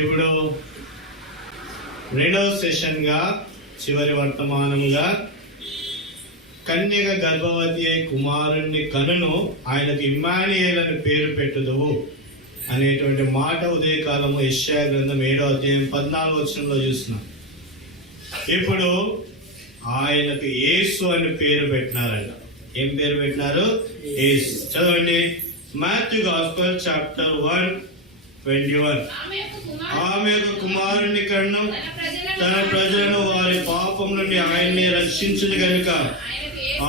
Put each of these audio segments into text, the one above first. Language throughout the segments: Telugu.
ఇప్పుడు రెండవ సెషన్గా చివరి వర్తమానంగా కన్యక గర్భవతి అయి కుమారుణ్ణి కనును, ఆయనకు ఇమ్మానుయేల్ అని పేరు పెట్టుదువు అనేటువంటి మాట ఉదయకాలము యెషయా గ్రంథం 7వ అధ్యాయం 14వ వచనంలో చూస్తున్నాం. ఇప్పుడు ఆయనకు యేసు అని పేరు పెట్టినారంట. ఏం పేరు పెట్టినారు? యేసు. చదవండి, మాథ్యూ గాస్పెల్ చాప్టర్ 1:21. ఆమె యొక్క కుమారుని కన్ను తన ప్రజలను వారి పాపం నుండి ఆయన్ని రక్షించును గనుక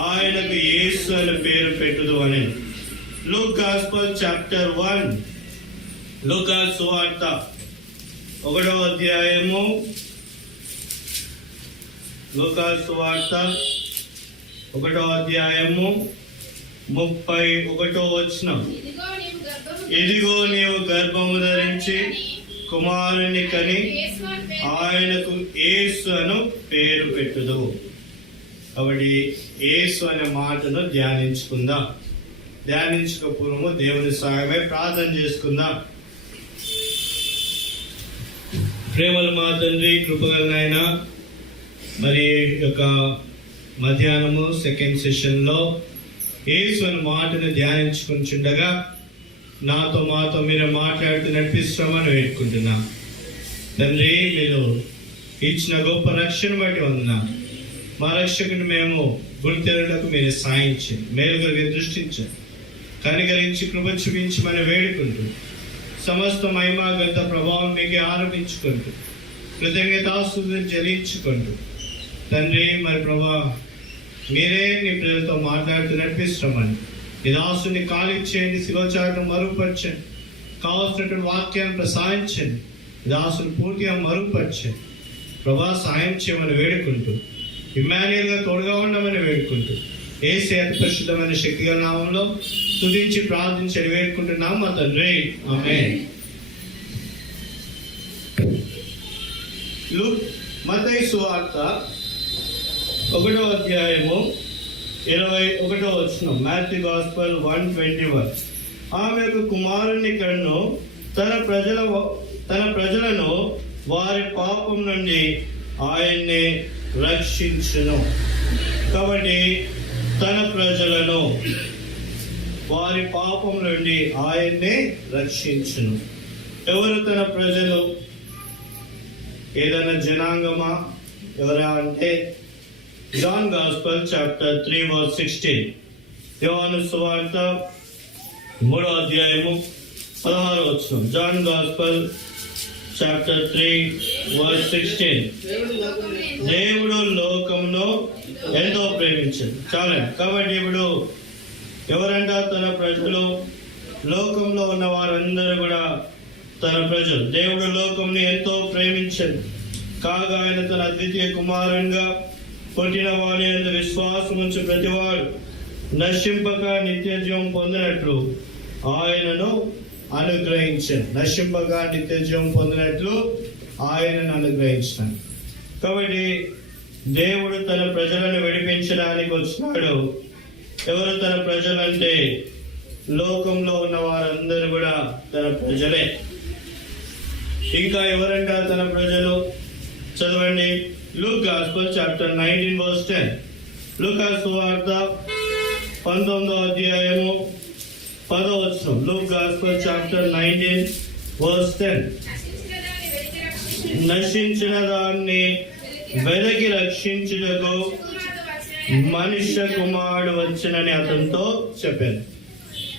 ఆయనకు యేసు అని పేరు పెట్టుదు అని. లూక్ గాస్పెల్ చాప్టర్ 1, లూకా సువార్త 1వ అధ్యాయము, లూకా సువార్త 1వ అధ్యాయము 31వ వచనం. ఇదిగో నీవు గర్భము ధరించి కుమారుని కని ఆయనకు యేసు అను పేరు పెట్టుదు. కాబట్టి యేసు అనే మాటను ధ్యానించుకుందాం. ధ్యానించక పూర్వము దేవుని సహాయమై ప్రార్థన చేసుకుందాం. ప్రేమల మా తండ్రి, కృపగలనైనా, మరి యొక్క మధ్యాహ్నము సెకండ్ సెషన్లో యేసు అనే మాటను ధ్యానించుకుంటుండగా మాతో మీరు మాట్లాడుతూ నడిపిస్తామని వేడుకుంటున్నా. తండ్రి, మీరు ఇచ్చిన గొప్ప రక్షణ బట్టి వందనా. మా రక్షకుని మేము గుర్తెరటకు మీరు సాయించండి, మేలుగా దృష్టించండి, కనికరించి కృప చూపించమని వేడుకుంటూ సమస్త మహిమ గత ప్రభావం మీకు ఆరోపించుకుంటూ కృతజ్ఞతాస్తుతులు చెల్లించుకుంటూ తండ్రి, మరి ప్రభా మీరే నీ ప్రజలతో మాట్లాడుతూ నడిపిస్తామని ఈ దాసుని కాలిచ్చేయండి, శివచాటం మరుగుపరచండి, కావాల్సినటువంటి వాక్యాన్ని ప్రసాదించండి, దాసుని పూర్తిగా మరుగుపరచండి ప్రభా. సాయం చేయమని వేడుకుంటూ ఇమ్మాన్యుయేల్గా తోడుగా ఉండమని వేడుకుంటూ యేసు అతి పరిశుద్ధమైన శక్తిగల నామంలో స్తుతించి ప్రార్థించి వేడుకుంటున్నాం మా తండ్రి, ఆమేన్. మత్తయి సువార్త 1వ అధ్యాయము 21వ వచనం. Matthew gospel 1:21. ఆమె యొక్క కుమారుని కన్ను తన ప్రజలను వారి పాపం నుండి ఆయన్ని రక్షించును. కాబట్టి తన ప్రజలను వారి పాపం నుండి ఆయన్నే రక్షించును. ఎవరు తన ప్రజలు? ఏదైనా జనాంగమా? ఎవరా అంటే జాన్ గాస్పెల్ చాప్టర్ 3:16. యోహాను సువార్త 3వ అధ్యాయము 16వ వచనం. John gospel chapter 3:16. దేవుడు లోకంలో ఎంతో ప్రేమించాడు. చాలా. కాబట్టి ఇప్పుడు ఎవరంట తన ప్రజలు? లోకంలో ఉన్న వారందరూ కూడా తన ప్రజలు. దేవుడు లోకంని ఎంతో ప్రేమించాడు, కాగా ఆయన తన అద్వితీయ కుమారునిగా పుట్టిన వాని యందు విశ్వాసం ఉంచి ప్రతివాడు నశింపక నిత్య జీవం పొందినట్లు ఆయనను అనుగ్రహించాను. నశింపక నిత్య జీవం పొందినట్లు ఆయనను అనుగ్రహించాను. కాబట్టి దేవుడు తన ప్రజలను విడిపించడానికి వచ్చినాడు. ఎవరు తన ప్రజలంటే లోకంలో ఉన్న వారందరూ కూడా తన ప్రజలే. ఇంకా ఎవరంట తన ప్రజలు? చదవండి, లూక్ గాస్పెల్ చాప్టర్ 19:10. లూకా సువార్త 19వ అధ్యాయము 10వ వచనం. Luke gospel chapter 19:10. నశించిన దాన్ని వెదకి రక్షించుటకు మనుష్య కుమారుడు వచ్చునని అతనితో చెప్పాను.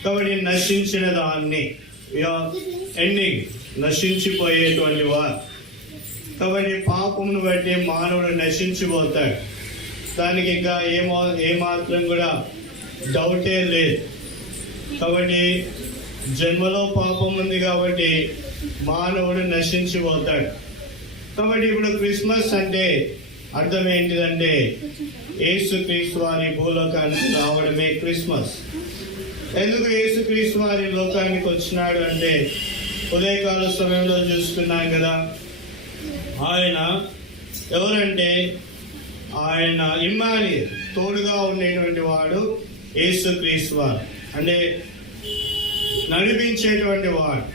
కాబట్టి నశించిన దాన్ని, ఎండింగ్, నశించిపోయేటువంటి వారు. కాబట్టి పాపమును బట్టి మానవుడు నశించిపోతాడు. దానికి ఇంకా ఏమాత్రం కూడా డౌటే లేదు. కాబట్టి జన్మలో పాపం ఉంది కాబట్టి మానవుడు నశించిపోతాడు. కాబట్టి ఇప్పుడు క్రిస్మస్ అంటే అర్థం ఏంటిదంటే యేసుక్రీస్తు వారి భూలోకానికి రావడమే క్రిస్మస్. ఎందుకు యేసుక్రీస్తు వారి లోకానికి వచ్చినాడు అంటే ఉదయకాల సమయంలో చూసుకున్నాం కదా. ఆయన ఎవరంటే ఆయన ఇమ్మానుయేల్, తోడుగా ఉండేటువంటి వాడు యేసుక్రీస్తు వారు, అంటే నడిపించేటువంటి వాడు.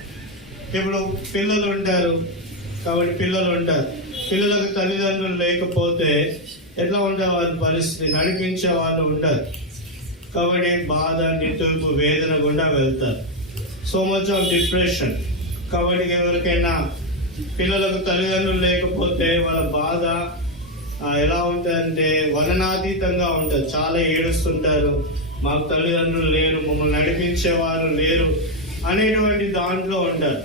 ఇప్పుడు పిల్లలు ఉంటారు, కాబట్టి పిల్లలు ఉంటారు. పిల్లలకు తల్లిదండ్రులు లేకపోతే ఎట్లా ఉంటే వాళ్ళ పరిస్థితి, నడిపించే వాళ్ళు ఉంటారు. కాబట్టి బాధ, నిట్టూర్పు, వేదన గుండా వెళ్తారు. So much of depression. కాబట్టి ఎవరికైనా పిల్లలకు తల్లిదండ్రులు లేకపోతే వాళ్ళ బాధ ఎలా ఉంటుందంటే వర్ణనాతీతంగా ఉంటుంది. చాలా ఏడుస్తుంటారు, మాకు తల్లిదండ్రులు లేరు, మమ్మల్ని నడిపించేవారు లేరు అనేటువంటి దాంట్లో ఉంటారు.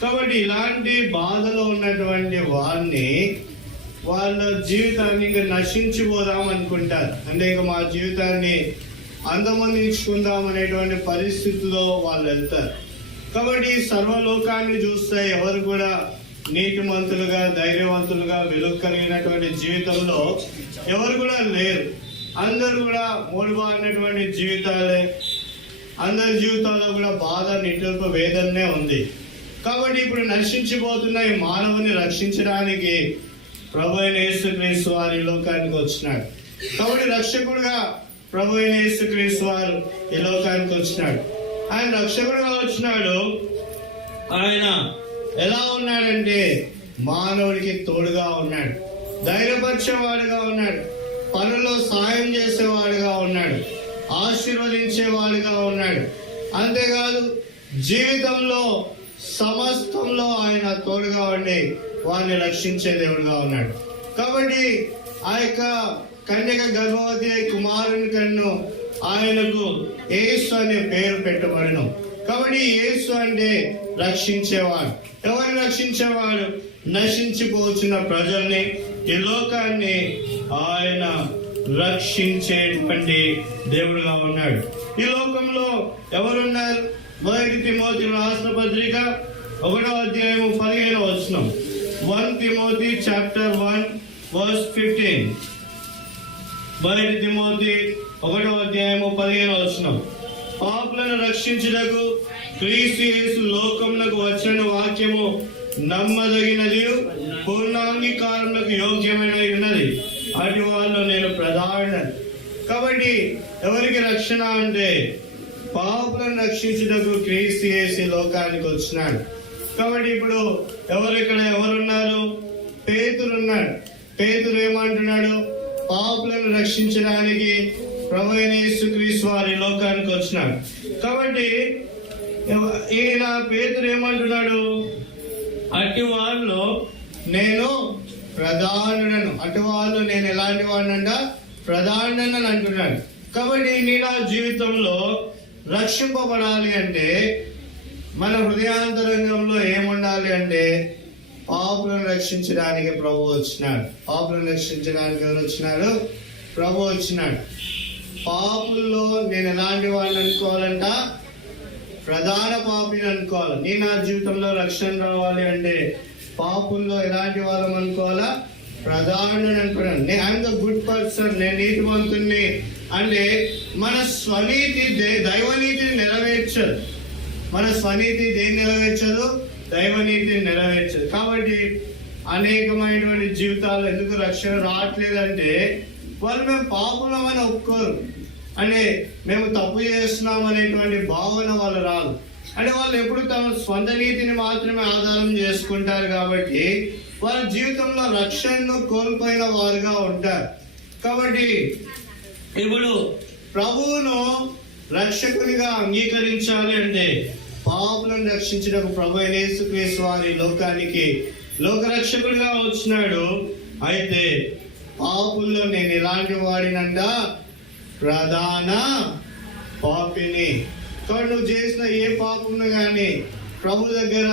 కాబట్టి ఇలాంటి బాధలో ఉన్నటువంటి వారిని వాళ్ళ జీవితాన్ని ఇంకా నశించిపోదాం అనుకుంటారు. అంటే ఇక మా జీవితాన్ని అంతమందించుకుందాం అనేటువంటి పరిస్థితిలో వాళ్ళు వెళ్తారు. కాబట్టి సర్వలోకాన్ని చూస్తే ఎవరు కూడా నీతిమంతులుగా, ధైర్యవంతులుగా, వెలుగు కలిగినటువంటి జీవితంలో ఎవరు కూడా లేరు. అందరూ కూడా మూడుబారినటువంటి జీవితాలే. అందరి జీవితాల్లో కూడా బాధ, నిట్టూర్పు, వేదనే ఉంది. కాబట్టి ఇప్పుడు నశించిపోతున్న ఈ మానవుని రక్షించడానికి ప్రభు అయిన యేసుక్రీస్తు వారు ఈ లోకానికి వచ్చినాడు. కాబట్టి రక్షకుడుగా ప్రభు అయిన యేసుక్రీస్తు వారు ఈ లోకానికి వచ్చినాడు. ఆయన రక్షకుడుగా వచ్చినాడు. ఆయన ఎలా ఉన్నాడంటే మానవుడికి తోడుగా ఉన్నాడు, ధైర్యపరిచేవాడుగా ఉన్నాడు, పనుల్లో సాయం చేసేవాడుగా ఉన్నాడు, ఆశీర్వదించేవాడుగా ఉన్నాడు. అంతేకాదు జీవితంలో సమస్తంలో ఆయన తోడుగా ఉండి వారిని రక్షించే దేవుడుగా ఉన్నాడు. కాబట్టి ఆ యొక్క కన్యక గర్భవతి కుమారుని కన్ను ఆయనకు యేసు అనే పేరు పెట్టబడను. కాబట్టి యేసు అంటే రక్షించేవాడు. ఎవరిని రక్షించేవాడు? నశించిపోతున్న ప్రజల్ని, ఈ లోకాన్ని ఆయన రక్షించేటువంటి దేవుడుగా ఉన్నాడు. ఈ లోకంలో ఎవరున్నారు? 1 తిమోతి రాసిన పత్రిక 1వ అధ్యాయము 15వ వచనం. 1 తిమోతి చాప్టర్ 1 వర్స్ 15. 1 తిమోతి 1వ అధ్యాయము 15వ వచనం. పాపులను రక్షించుటకు క్రీస్తు యేసు లోకమునకు వచ్చిన వాక్యము నమ్మదగినది, పూర్ణాంగీకారములకు యోగ్యమైనది ఉన్నది. అటు వాళ్ళు నేను ప్రధాన. కాబట్టి ఎవరికి రక్షణ అంటే పాపులను రక్షించుటకు క్రీస్తు యేసు లోకానికి వచ్చినాడు. కాబట్టి ఇప్పుడు ఎవరున్నారు? పేతురు ఉన్నాడు. పేతురు ఏమంటున్నాడు? పాపులను రక్షించడానికి ప్రభు అయిన యేసుక్రీస్తు వారి లోకానికి వచ్చినాడు. కాబట్టి ఈయన పేతురు ఏమంటున్నాడు? అట్టి వాళ్ళు నేను ప్రధానుడను. అటు వాళ్ళు నేను ఎలాంటి వాడినంట? ప్రధానుడని అంటున్నాడు. కాబట్టి నీ నా జీవితంలో రక్షింపబడాలి అంటే మన హృదయాంతరంగంలో ఏముండాలి అంటే పాపులను రక్షించడానికి ప్రభు వచ్చినాడు. పాపులను రక్షించడానికి ఎవరు వచ్చినాడు? ప్రభు వచ్చినాడు. పాపుల్లో నేను ఎలాంటి వాళ్ళని అనుకోవాలంట? ప్రధాన పాపిని అనుకోవాలి. నీ నా జీవితంలో రక్షణ రావాలి అంటే పాపుల్లో ఎలాంటి వాళ్ళని అనుకోవాలా? ప్రధానుని అనుకున్నాను. ఐఎమ్ ద గుడ్ పర్సన్, నేను నీతివంతుణ్ణి అంటే మన స్వనీతి దైవనీతిని నెరవేర్చదు. మన స్వనీతి దేన్ని నెరవేర్చదు? దైవనీతిని నెరవేర్చదు. కాబట్టి అనేకమైనటువంటి జీవితాలు ఎందుకు రక్షణ రావట్లేదంటే వాళ్ళు మేము పాపులమని ఒప్పుకోరు. అంటే మేము తప్పు చేస్తున్నాం అనేటువంటి భావన వాళ్ళు రాదు. అంటే వాళ్ళు ఎప్పుడు తమ స్వంత నీతిని మాత్రమే ఆధారం చేసుకుంటారు. కాబట్టి వాళ్ళ జీవితంలో రక్షణను కోల్పోయిన వారుగా ఉంటారు. కాబట్టి ఇప్పుడు ప్రభువును రక్షకునిగా అంగీకరించాలి అంటే పాపులను రక్షించడానికి ప్రభు అయిన యేసుక్రీస్తు వారి లోకానికి లోకరక్షకుడిగా వచ్చినాడు. అయితే పాపుల్లో నేను ఎలాంటి వాడినంట? ప్రధాన పాపిని. కాబట్టి నువ్వు చేసిన ఏ పాపమును కానీ ప్రభు దగ్గర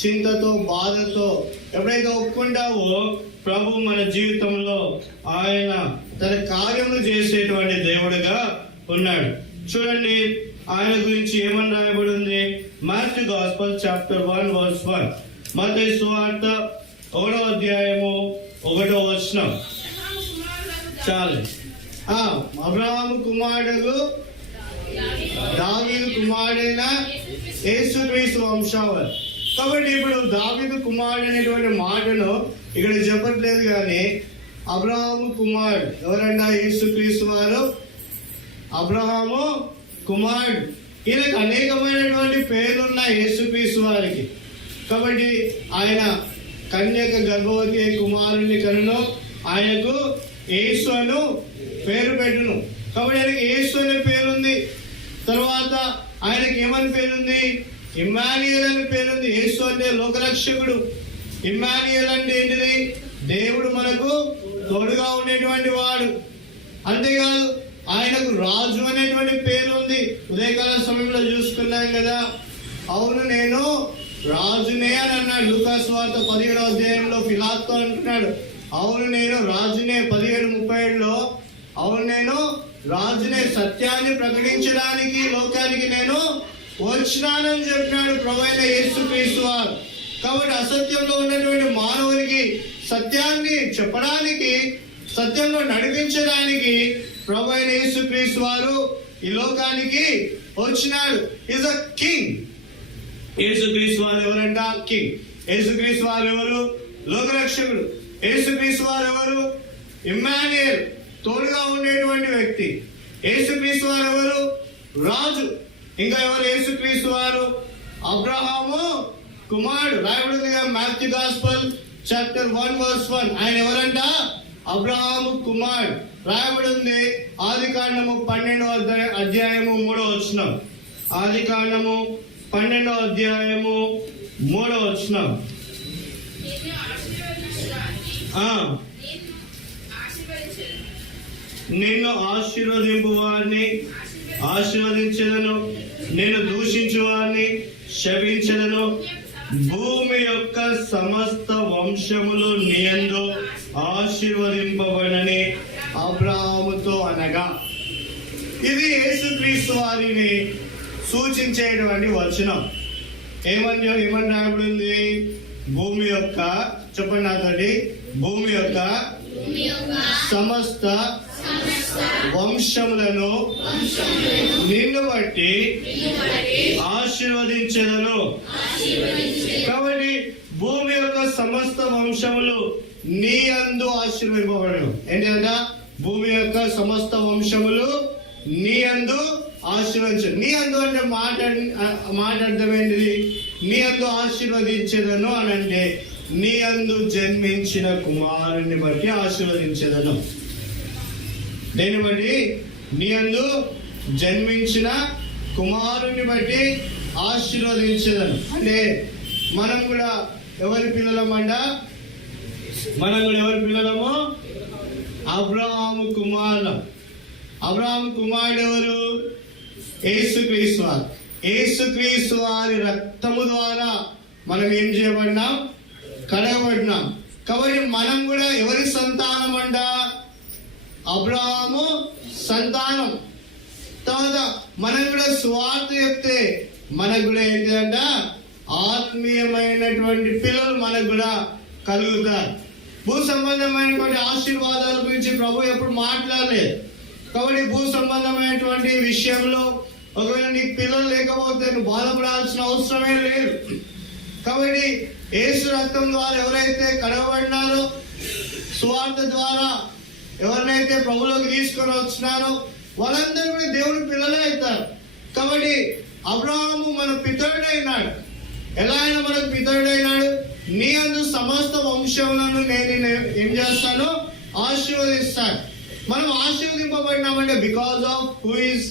చింతతో, బాధతో ఎప్పుడైతే ఒప్పుకుంటావో ప్రభు మన జీవితంలో ఆయన తన కార్యములు చేసేటువంటి దేవుడుగా ఉన్నాడు. చూడండి ఆయన గురించి ఏమని రాయబడి ఉంది? Matthew gospel chapter 1 verse 1. మత్తయి సువార్త 1వ అధ్యాయము 1వ వచనం. చాలు. అబ్రహాము కుమారుడు దావీదు కుమారుడైన యేసుక్రీస్తు వంశావళి. కాబట్టి ఇప్పుడు దావీదు కుమారుడు అనేటువంటి మాటను ఇక్కడ చెప్పట్లేదు, కానీ అబ్రహాము కుమారుడు ఎవరంటే యేసుక్రీస్తు వారు అబ్రహాము కుమారుడు. ఈయనకు అనేకమైనటువంటి పేర్లున్నాయి యేసుక్రీస్తు వారికి. కాబట్టి ఆయన కన్యక గర్భవతి కుమారుని కనును, ఆయనకు యేసు అను పేరు పెట్టును. కాబట్టి ఆయనకి యేసు అనే పేరుంది. తర్వాత ఆయనకి ఏమని పేరుంది? ఇమ్మాన్యుయేల్ అని పేరుంది. యేసు అంటే లోకరక్షకుడు. ఇమ్మాన్యుయేల్ అంటే ఏంటిది? దేవుడు మనకు తోడుగా ఉండేటువంటి వాడు. అంతేకాదు ఆయనకు రాజు అనేటువంటి పేరు ఉంది. ఉదయకాల సమయంలో చూసుకున్నాం కదా. అవును నేను రాజునే అని అన్నాడు. లూకాసు వార్త 17వ అధ్యాయంలో పిలాతుతో అంటున్నాడు, అవును నేను రాజునే. 17:37లో అవును నేను రాజునే, సత్యాన్ని ప్రకటించడానికి లోకానికి నేను వచ్చినానని చెప్పినాడు ప్రభువైన యేసుక్రీస్తు వారు. కాబట్టి అసత్యంలో ఉన్నటువంటి మానవునికి సత్యాన్ని చెప్పడానికి, సత్యంలో నడిపించడానికి ప్రభువైన యేసుక్రీస్తు వారు ఈ లోకానికి వచ్చినాడు. Is a king. యేసుక్రీస్తు వారు ఎవరంట? కింగ్. యేసుక్రీస్తు వారు ఎవరు? లోకరక్షకుడు. యేసుక్రీస్తు వారు ఎవరు? ఇమ్మాన్యుయేల్, తోడుగా ఉండేటువంటి వ్యక్తి. యేసుక్రీస్తు వారు ఎవరు? రాజు. ఇంకా ఎవరు యేసుక్రీస్తు వారు? అబ్రహాము కుమారుడు. రాయబడిందిగా మాథ్యూ గాస్పెల్ చాప్టర్ 1:1. ఆయన ఎవరంట? అబ్రహాము కుమారుడు. రాయబడింది ఆదికాండము 12వ అధ్యాయము 3వ వచనం. ఆదికాండము 12వ అధ్యాయము 3వ వచనం. నిన్ను ఆశీర్వదింపు వారిని ఆశీర్వదించదను, నేను దూషించు వారిని శపించదను. భూమి యొక్క సమస్త వంశములు నీయందు ఆశీర్వదింపబడని అబ్రహాముతో అనగా. ఇది యేసుక్రీస్తు వారిని సూచించేటువంటి వచనం. ఏమని రాయబడింది? భూమి యొక్క, చెప్పండి నాతోటి, భూమి యొక్క సమస్త వంశములను నిన్ను బట్టి ఆశీర్వదించదను. కాబట్టి భూమి యొక్క సమస్త వంశములు నీ యందు ఆశీర్వదింపబడను. ఏంటంట? భూమి యొక్క సమస్త వంశములు నీ యందు ఆశీర్వదించదు. నీ యందు అంటే మాట అర్థమైంది. నీ యందు ఆశీర్వదించదను అని అంటే నీ యందు జన్మించిన కుమారుని బట్టి ఆశీర్వదించదను. దేని బట్టి? నీ యందు జన్మించిన కుమారుని బట్టి ఆశీర్వదించదను. అంటే మనం కూడా ఎవరి పిల్లలమంట? మనం కూడా ఎవరి పిల్లలము? అబ్రహాము కుమారులం. అబ్రహాము కుమారుడు ఎవరు? యేసుక్రీస్తు వారు. యేసుక్రీస్తు వారి రక్తము ద్వారా మనం ఏం చేయబడినాం? కడగబడినాం. కాబట్టి మనం కూడా ఎవరి సంతానం అంట? అబ్రహాము సంతానం. తర్వాత మనం కూడా సువార్త చెప్తే మనకు కూడా ఏంటంట? ఆత్మీయమైనటువంటి పిల్లలు మనకు కూడా కలుగుతారు. భూ సంబంధమైనటువంటి ఆశీర్వాదాల గురించి ప్రభు ఎప్పుడు మాట్లాడలేదు. కాబట్టి భూ సంబంధమైనటువంటి విషయంలో ఒకవేళ నీకు పిల్లలు లేకపోతే నువ్వు బాధపడాల్సిన అవసరమే లేదు. కాబట్టి యేసు రక్తం ద్వారా ఎవరైతే కడగబడినారో, సువార్త ద్వారా ఎవరినైతే ప్రభులోకి తీసుకొని వచ్చినారో వాళ్ళందరూ కూడా దేవుని పిల్లలే అవుతారు. కాబట్టి అబ్రహాము మన పితరుడైనాడు. ఎలా అయినా మనకు పితరుడైనాడు. నీ అందు సమస్త వంశములను నేను ఏం చేస్తాను? ఆశీర్వదిస్తాను. మనం ఆశీర్వదింపబడినామంటే బికాజ్ ఆఫ్ హూ ఇస్.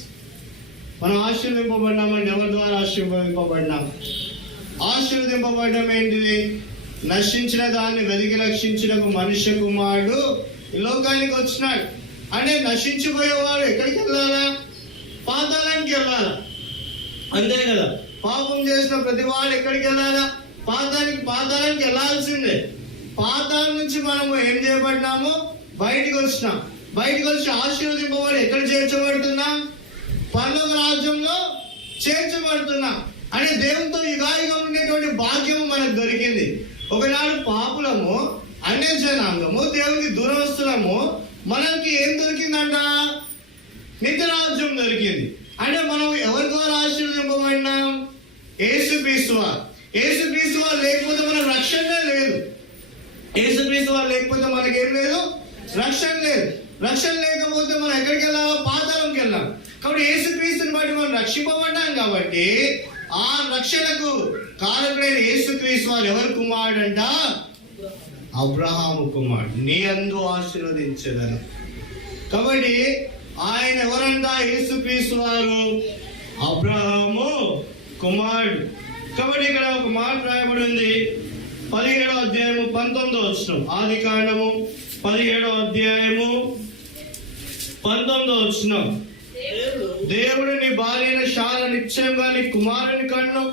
మనం ఆశీర్వదింపబడినామంటే ఎవరి ద్వారా ఆశీర్వదింపబడినాం? ఆశీర్వదింపబడడం ఏంటిది? నశించిన దాన్ని వెతికి రక్షించిన మనుష్య కుమారుడు ఈ లోకానికి వచ్చినాడు. అంటే నశించిపోయేవాడు ఎక్కడికి వెళ్ళాలా? పాతాళానికి వెళ్ళాలా? అంతే కదా. పాపం చేసిన ప్రతి వాడు ఎక్కడికి వెళ్ళాలా? పాతాళానికి వెళ్ళాల్సిందే. పాతాళం నుంచి మనము ఏం చేయబడినాము? బయటికి వచ్చినాం. బయటికి వచ్చి ఆశీర్వదింపబడి ఎక్కడ చేర్చబడుతున్నాం? పరలోక రాజ్యంలో చేర్చబడుతున్నాం. అంటే దేవునితో యుగాయుగం ఉండేటువంటి భాగ్యము మనకు దొరికింది. ఒకనాడు పాపులము, అన్య జనాంగము, దేవునికి దూరవస్తులము, మనకి ఏం దొరికిందంట? నిత్య రాజ్యం దొరికింది. అంటే మనం ఎవరి ద్వారా ఆశీర్వదింపబడినాం? యేసుక్రీస్తు వారు. యేసుక్రీస్తు వారు లేకపోతే మనకు రక్షణ లేదు. యేసుక్రీస్తు వారు లేకపోతే మనకేం లేదు? రక్షణ లేదు. రక్షణ లేకపోతే మనం ఎక్కడికి వెళ్ళాలో? పాతాళంకి వెళ్ళాం. కాబట్టి యేసుక్రీస్తుని బట్టి మనం రక్షింపబడ్డాం. కాబట్టి ఆ రక్షణకు కారకుడైన యేసుక్రీస్తు వారు ఎవరి కుమారుడంట? అబ్రహాము కుమారుడు, నీ యందు ఆశీర్వదించెదను. కాబట్టి ఆయన ఎవరంట? యేసుక్రీస్తు వారు అబ్రహాము కుమారుడు. కాబట్టి ఇక్కడ ఒక మాట రాయబడి ఉంది, 17వ అధ్యాయము 19వ వచనం. ఆదికాండము 17వ అధ్యాయము 19వ వచనం. దేవుడు నీ భార్య అయిన శార నిశ్చయంగా నీ కుమారుని కన్ను,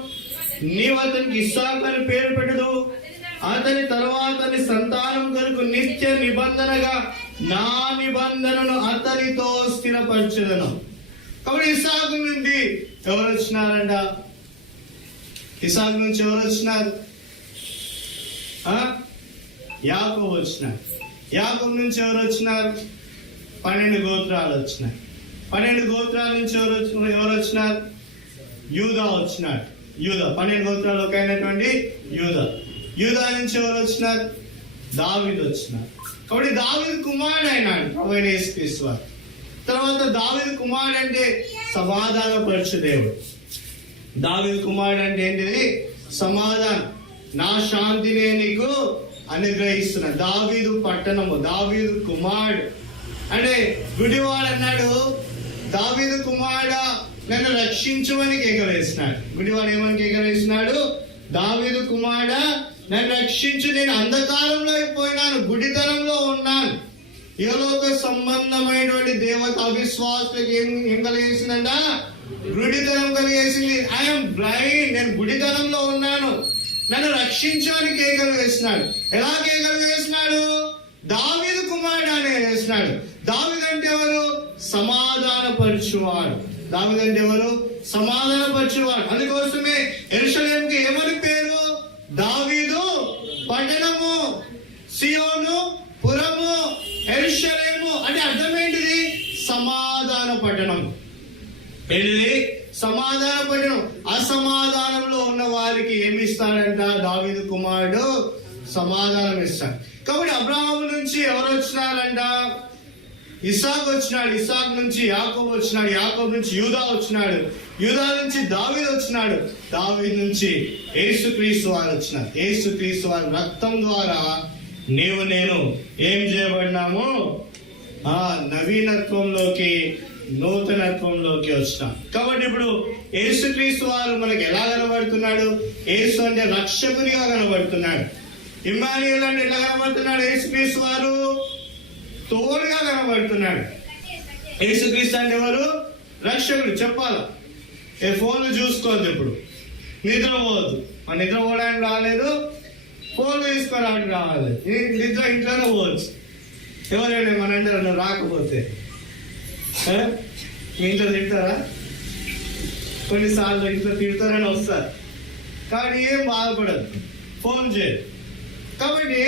నీవు అతనికి ఇస్సాకు అని పేరు పెట్టుదు, అతని తర్వాత నీ సంతానం కొరకు నిత్య నిబంధనగా నా నిబంధనను అతనితో స్థిరపరచెదను. కాబట్టి ఇస్సాకు నుండి ఎవరు వచ్చినారంట? ఇస్సాకు నుంచి ఎవరు వచ్చినారు? యాకోబు వచ్చినారు. యాకోబు నుంచి ఎవరు వచ్చినారు? 12 గోత్రాలు వచ్చినాయి. 12 గోత్రాల నుంచి ఎవరు వచ్చినారు? యూదా వచ్చినాడు. యూదా 12 గోత్రాలు ఒక అయినటువంటి యూదా. యూదా నుంచి ఎవరు వచ్చినారు? దావీదు వచ్చినారు. కాబట్టి దావీదు కుమారుడు అయినాడు ప్రభువైన యేసుక్రీస్తు వారు. తర్వాత దావీదు కుమారుడు అంటే సమాధానపరచు దేవుడు. దావీదు కుమారుడు అంటే ఏంటిది? సమాధానం. నా శాంతినే నీకు అనుగ్రహిస్తున్నా. దావీదు పట్టణము, దావీదు కుమారుడు అంటే గుడివాడు అన్నాడు, దావీదు కుమారుడా నన్ను రక్షించుమని కేకవేసినాడు. గుడివాడు ఏమని కేకవేసినాడు? దావీదు కుమారుడా నన్ను రక్షించు, నేను అంధకారంలో అయిపోయినాను, గుడితనంలో ఉన్నాను. ఏలోక సంబంధమైనటువంటి దేవత అవిశ్వాసులకు ఏం కలిగేసిందంట? గుడితనం కలిగేసింది. ఐఎమ్ బ్లైండ్, నేను గుడితనంలో ఉన్నాను, నన్ను రక్షించని కేకలు వేసినాడు. ఎలా కేకలు వేసినాడు? దావీదు కుమారుడు అని వేసినాడు. దావీదు అంటే ఎవరు? సమాధానపరచువాడు. దావీదు అంటే ఎవరు? సమాధానపరచువాడు. అందుకోసమే యెరూషలేముకి ఏమని పేరు? దావీదు పట్టణము, సియోను పురము, యెరూషలేము అంటే అర్థం ఏంటిది? సమాధాన పట్టణం. ఏంటిది? సమాధాన పట్టణం. అసమాధానంలో ఉన్న వారికి ఏమి ఇస్తాడంట? దావీదు కుమారుడు సమాధానం ఇస్తాడు. కాబట్టి అబ్రహాము నుంచి ఎవరు వచ్చినారంట? ఇస్సాకు వచ్చినాడు. ఇస్సాకు నుంచి యాకోబు వచ్చినాడు. యాకోబు నుంచి యూదా వచ్చినాడు. యూదా నుంచి దావీదు వచ్చినాడు. దావీదు నుంచి యేసుక్రీస్తు వారు వచ్చినారు. యేసుక్రీస్తు వారి రక్తం ద్వారా నీవు నేను ఏం చేయబడినాము? నవీనత్వంలోకి, నూతనత్వంలోకి వచ్చినాం. కాబట్టి ఇప్పుడు యేసుక్రీస్తు వారు మనకి ఎలా కనబడుతున్నాడు? యేసు అంటే రక్షకునిగా కనబడుతున్నాడు. ఇమ్మానుయేల్ అంటే ఎలా కనబడుతున్నాడు? యేసుక్రీస్తు వారు తోడుగా కనబడుతున్నాడు. యేసుక్రీస్తు అంటే ఎవరు? రక్షకుడు. చెప్పాలా? ఫోన్లు చూసుకోవద్దు, ఇప్పుడు నిద్రపోవద్దు. మన నిద్రపోవడానికి రాలేదు, ఫోన్లు తీసుకోవడానికి రావాలి. నిద్ర ఇంట్లోనే పోవచ్చు. ఎవరైనా మన అంటే నువ్వు రాకపోతే మీ ఇంట్లో తింటారా? కొన్నిసార్లు ఇంట్లో తిడతారని వస్తారు. కానీ ఏం బాధపడదు, ఫోన్ చేయదు. కాబట్టి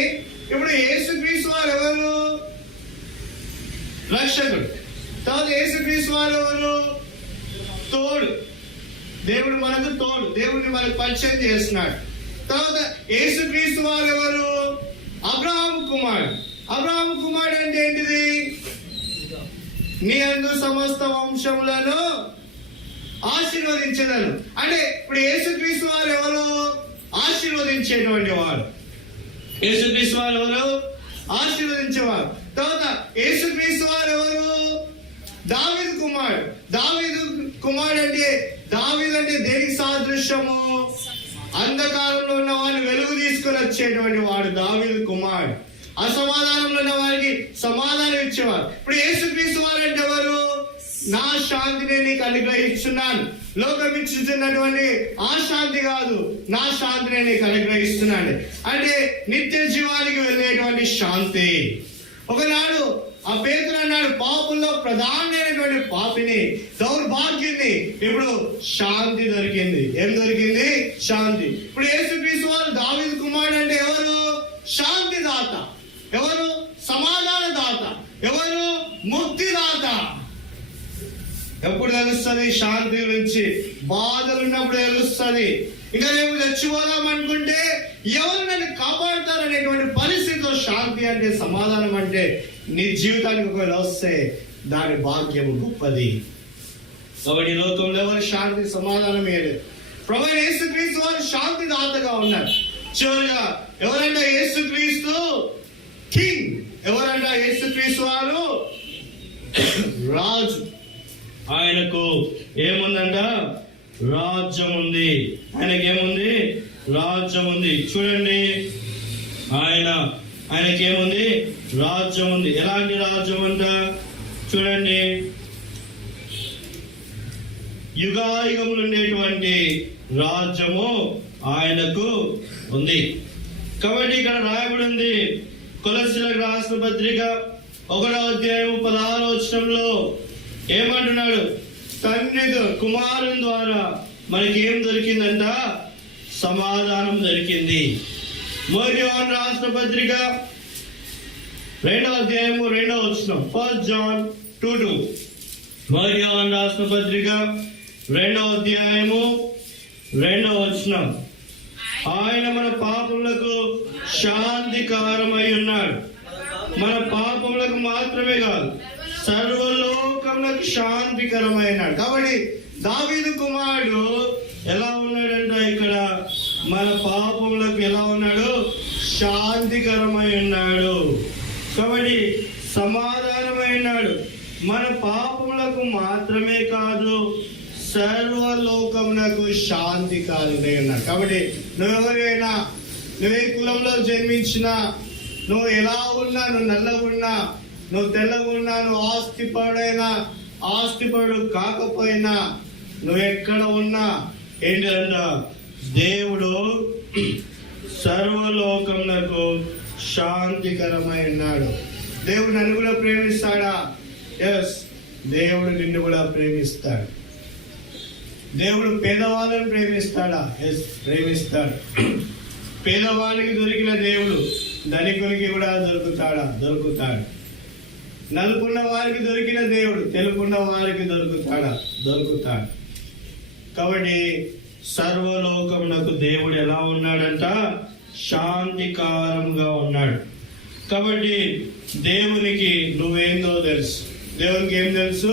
ఇప్పుడు యేసుక్రీస్తు వారు ఎవరు? రక్షకుడు. తర్వాత యేసుక్రీస్తు వారు ఎవరు? తోడు. దేవుడు మనకు తోడు, దేవుడిని మనకు పరిచయం చేస్తున్నాడు. తర్వాత యేసుక్రీస్తు వారు ఎవరు? అబ్రహాము కుమారుడు. అబ్రహాము కుమారుడు అంటే ఏంటిది? నీ యందు సమస్త వంశములను ఆశీర్వదించదను. అంటే ఇప్పుడు యేసుక్రీస్తు వారు ఎవరు? ఆశీర్వదించేటువంటి వారు. యేసుక్రీస్తు వారు ఎవరు? ఆశీర్వదించేవారు. తర్వాత యేసుక్రీస్తు వారు ఎవరు? దావీదు కుమారుడు. దావీదు కుమారుడు అంటే, దావీదు అంటే దేనికి సాదృశ్యము? అంధకారంలో ఉన్న వారిని వెలుగు తీసుకొని వచ్చేటువంటి వాడు దావీదు కుమారుడు. అసమాధానంలో ఉన్న వారికి సమాధానం ఇచ్చేవారు. ఇప్పుడు యేసుక్రీస్తు వారు అంటే ఎవరు? నా శాంతిని నీకు అనుగ్రహిస్తున్నాను. లోకం ఇచ్చుతున్నటువంటి ఆ శాంతి కాదు, నా శాంతిని నీకు అనుగ్రహిస్తున్నాను. అంటే నిత్య జీవానికి వెళ్ళేటువంటి శాంతి. ఒకనాడు ఆ పేతురు అన్నాడు, పాపుల్లో ప్రధానమైనటువంటి పాపిని, దౌర్భాగ్యుని, ఇప్పుడు శాంతి దొరికింది. ఏం దొరికింది? శాంతి. ఇప్పుడు యేసుక్రీస్తు వారు దావీదు కుమారుడు అంటే ఎవరు? శాంతిదాత. ఎవరు? సమాధాన దాత. ఎవరు? ముక్తిదాత. ఎప్పుడు తెలుస్తుంది శాంతి గురించి? బాధలు ఉన్నప్పుడు తెలుస్తుంది. ఇంకా రేపు చచ్చిపోదాం అనుకుంటే ఎవరు నన్ను కాపాడుతారనేటువంటి పరిస్థితిలో శాంతి అంటే, సమాధానం అంటే నీ జీవితానికి ఒకవేళ వస్తే దాని భాగ్యము గొప్పది. కాబట్టి ఈ లోకంలో ఎవరు శాంతి సమాధానం ఏలేదు. ప్రభువైన యేసుక్రీస్తు వారు శాంతి దాతగా ఉన్నారు. చివరిగా ఎవరంటే యేసుక్రీస్తు యేసుక్రీస్తు వారు రాజు. ఆయనకు ఏముందంట? రాజ్యం ఉంది. ఆయనకి ఏముంది? రాజ్యం ఉంది. చూడండి, ఆయనకేముంది? రాజ్యం ఉంది. ఎలాంటి రాజ్యం అంట? చూడండి, యుగాయుగములు ఉండేటువంటి రాజ్యము ఆయనకు ఉంది. కాబట్టి ఇక్కడ రాయబడి ఉంది, కొలస్సీలకు రాసిన పత్రిక 1వ అధ్యాయం 16వ వచనంలో ఏమంటున్నాడు? తండ్రి కుమారుని ద్వారా మనకి ఏం దొరికిందంట? సమాధానం దొరికింది. మొదటి యోహాను రాసిన పత్రిక 2వ అధ్యాయము 2వ వచనం, 1 John 2:2. మొదటి యోహాను రాసిన పత్రిక 2వ అధ్యాయము 2వ వచనం, ఆయన మన పాపములకు శాంతికారమై ఉన్నాడు. మన పాపములకు మాత్రమే కాదు, సర్వలోకములకు శాంతికరమైనాడు. కాబట్టి దావీదు కుమారుడు ఎలా ఉన్నాడంట? ఇక్కడ మన పాపములకు ఎలా ఉన్నాడు? శాంతికరమై ఉన్నాడు. కాబట్టి సమాధానమై ఉన్నాడు. మన పాపములకు మాత్రమే కాదు, సర్వలోకమునకు శాంతికారమై ఉన్నాడు. కాబట్టి నువ్వెవరైనా, నువ్వే కులంలో జన్మించినా, నువ్వు ఎలా ఉన్నా, నువ్వు నల్లగున్నా, నువ్వు తెల్లగున్నా, నువ్వు ఆస్తిపరుడైనా ఆస్తిపరుడు కాకపోయినా, నువ్వు ఎక్కడ ఉన్నా ఏంటంట? దేవుడు సర్వలోకములకు శాంతికరమై ఉన్నాడు. దేవుడు నన్ను కూడా ప్రేమిస్తాడా? ఎస్, దేవుడు నిన్ను కూడా ప్రేమిస్తాడు. దేవుడు పేదవాళ్ళని ప్రేమిస్తాడా? ఎస్, ప్రేమిస్తాడు. పేదవాళ్ళకి దొరికిన దేవుడు ధనికునికి కూడా దొరుకుతాడా? దొరుకుతాడు. నలుపున్న వారికి దొరికిన దేవుడు తెలుపున్న వారికి దొరుకుతాడా? దొరుకుతాడు. కాబట్టి సర్వలోకమునకు దేవుడు ఎలా ఉన్నాడంట? శాంతికారంగా ఉన్నాడు. కాబట్టి దేవునికి నువ్వేందో తెలుసు. దేవునికి ఏం తెలుసు?